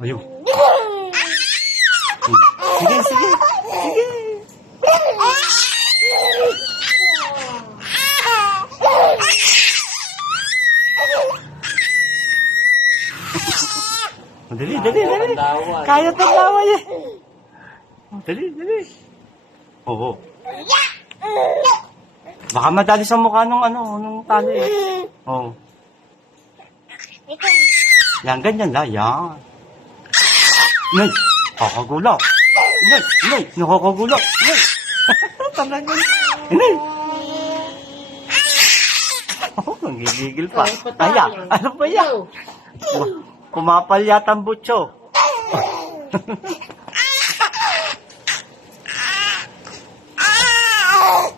Ayun. Sige, sige. Sige. Dali, dali, dali. Kaya taglawa yan. Dali, dali. Oo. Baka madali sa mukha nung nung tali. Oo. Yan, ganyan lang. Yan. Nay, nakakagulo. Nay, nay, nakakagulo. Nay. Talaga. Nay. Oh, nanggigigil pa. Aya, ano ba yan? Kumapal yata ang butso.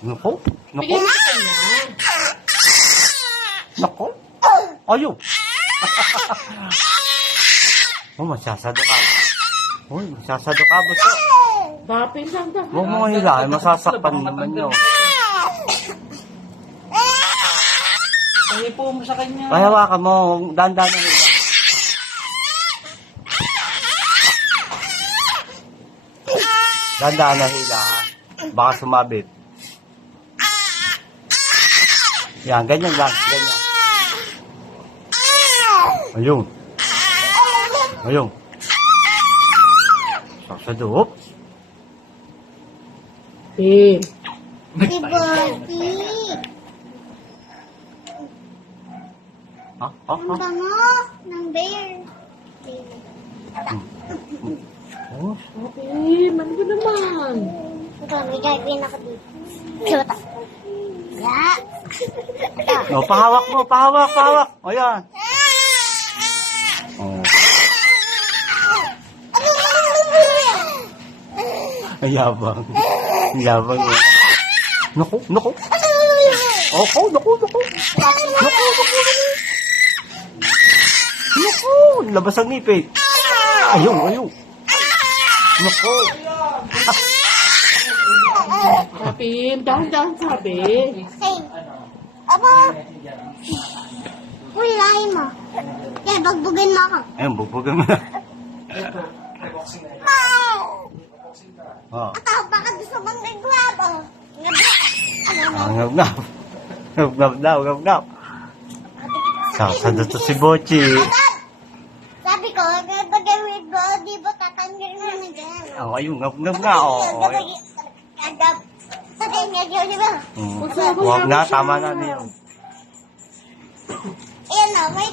Nako, nako. Nako. Ayaw. Oh, masasado ka. Uy, masasado ka, butso. Dapin lang, dapin. Huwag mo hilahin, masasakpan naman yun. Ay po mo sa kanya. Ay, hawakan mo. Dandan na rin. Dandan na hila, ha? Baka sumabit. Yan, ganyan lang. Ganyan. Ayun. Ayun. Sasado. Oops. Eh. Si Bertie. Ha? Ha? Ang Ha? bango ng bear. Oh, Eh, mano naman. Ito, may gagawin ako dito. Chuta. Ya. oh, pahawak mo. Pahawak, pahawak. O, yan. Oh. Ay, yabang. Yabang mo. Naku, naku. Oh, naku, naku. Naku, naku. Naku, labas ang ngipin. Ayun, ayun. Naku. Dapin, dahan-dahan sabi. Hey. Aba. Uy, lahin mo. Kaya bagbugin mo ako. Ayun, bubugan mo na. Oh. Ito, baka gusto mong nagwabo. Ngab-ngab. Ngab-ngab daw, ngab-ngab. Sasado to si Bochi. Sabi ko, gagawin ko, di ba tatanggal mo na dyan? Oh, ayun, ngab-ngab nga. Oh, Agap. Sa kanya, di ba? Huwag na, tama na niyo. Ayan na, may